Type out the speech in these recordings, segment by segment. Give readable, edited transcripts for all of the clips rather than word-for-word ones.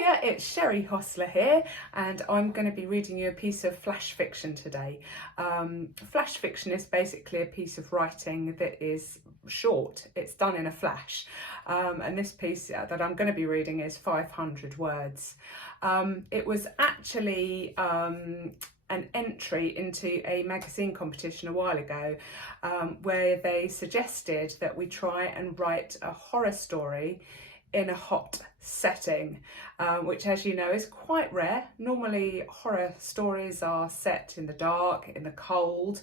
Hiya, it's Sherry Hostler here, and I'm going to be reading you a piece of flash fiction today. Flash fiction is basically a piece of writing that is short. It's done in a flash, and this piece that I'm going to be reading is 500 words. It was actually an entry into a magazine competition a while ago, where they suggested that we try and write a horror story in a hot setting, which, as you know, is quite rare. Normally horror stories are set in the dark, in the cold,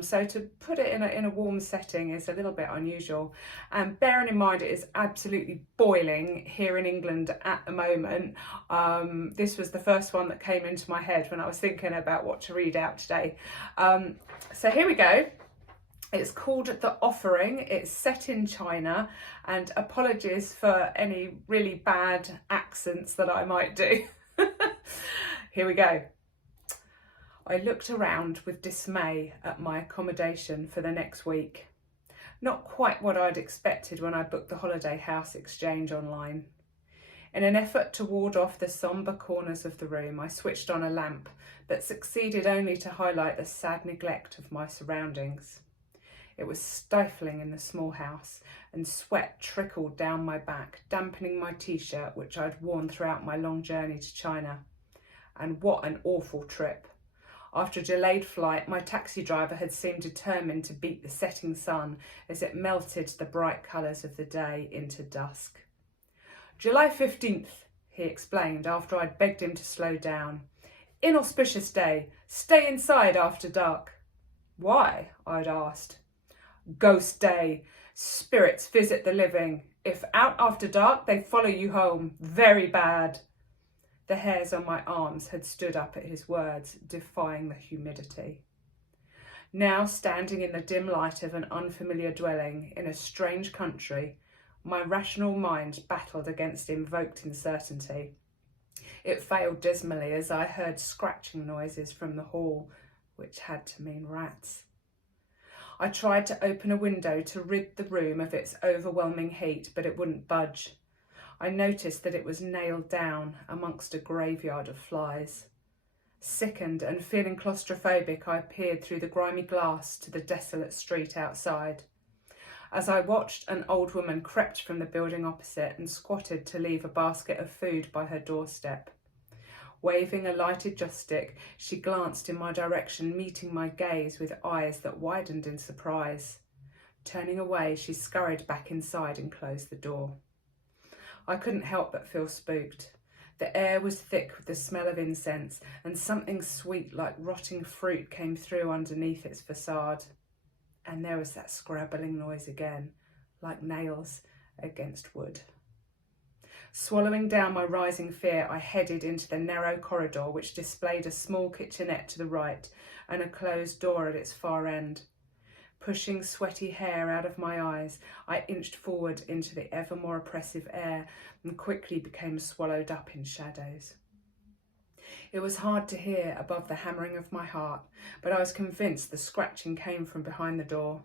so to put it in a warm setting is a little bit unusual. And bearing in mind it is absolutely boiling here in England at the moment, this was the first one that came into my head when I was thinking about what to read out today. So here we go. It's called The Offering. It's set in China, and apologies for any really bad accents that I might do. Here we go. I looked around with dismay at my accommodation for the next week. Not quite what I'd expected when I booked the Holiday House Exchange online. In an effort to ward off the sombre corners of the room, I switched on a lamp that succeeded only to highlight the sad neglect of my surroundings. It was stifling in the small house, and sweat trickled down my back, dampening my t-shirt which I'd worn throughout my long journey to China. And what an awful trip. After a delayed flight, my taxi driver had seemed determined to beat the setting sun as it melted the bright colours of the day into dusk. July 15th, he explained after I'd begged him to slow down. Inauspicious day. Stay inside after dark. Why? I'd asked. Ghost day. Spirits visit the living. If out after dark, they follow you home. Very bad. The hairs on my arms had stood up at his words, defying the humidity. Now, standing in the dim light of an unfamiliar dwelling in a strange country, my rational mind battled against invoked uncertainty. It failed dismally as I heard scratching noises from the hall, which had to mean rats. I tried to open a window to rid the room of its overwhelming heat, but it wouldn't budge. I noticed that it was nailed down amongst a graveyard of flies. Sickened and feeling claustrophobic, I peered through the grimy glass to the desolate street outside. As I watched, an old woman crept from the building opposite and squatted to leave a basket of food by her doorstep. Waving a lighted joystick, she glanced in my direction, meeting my gaze with eyes that widened in surprise. Turning away, she scurried back inside and closed the door. I couldn't help but feel spooked. The air was thick with the smell of incense, and something sweet like rotting fruit came through underneath its facade. And there was that scrabbling noise again, like nails against wood. Swallowing down my rising fear, I headed into the narrow corridor which displayed a small kitchenette to the right and a closed door at its far end. Pushing sweaty hair out of my eyes, I inched forward into the ever more oppressive air and quickly became swallowed up in shadows. It was hard to hear above the hammering of my heart, but I was convinced the scratching came from behind the door.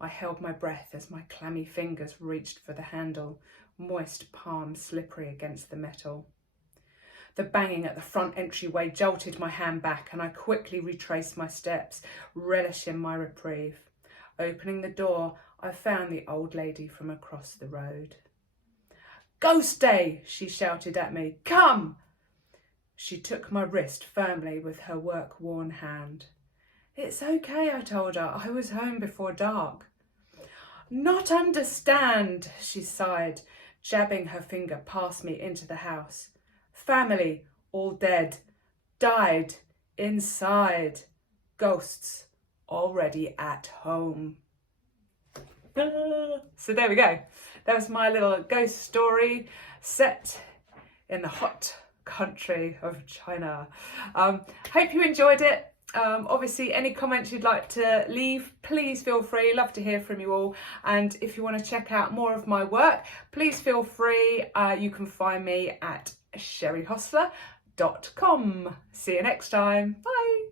I held my breath as my clammy fingers reached for the handle, moist palm slippery against the metal. The banging at the front entryway jolted my hand back, and I quickly retraced my steps, relishing my reprieve. Opening the door, I found the old lady from across the road. "Ghost day!" she shouted at me. "Come!" She took my wrist firmly with her work-worn hand. "It's okay," I told her. "I was home before dark." "Not understand," she sighed, jabbing her finger past me into the house. "Family, all dead. Died. Inside. Ghosts, already at home." So there we go. That was my little ghost story set in the hot country of China. Hope you enjoyed it. Obviously, any comments you'd like to leave, please feel free. Love to hear from you all. And if you want to check out more of my work, please feel free. You can find me at sherryhostler.com. See you next time. Bye.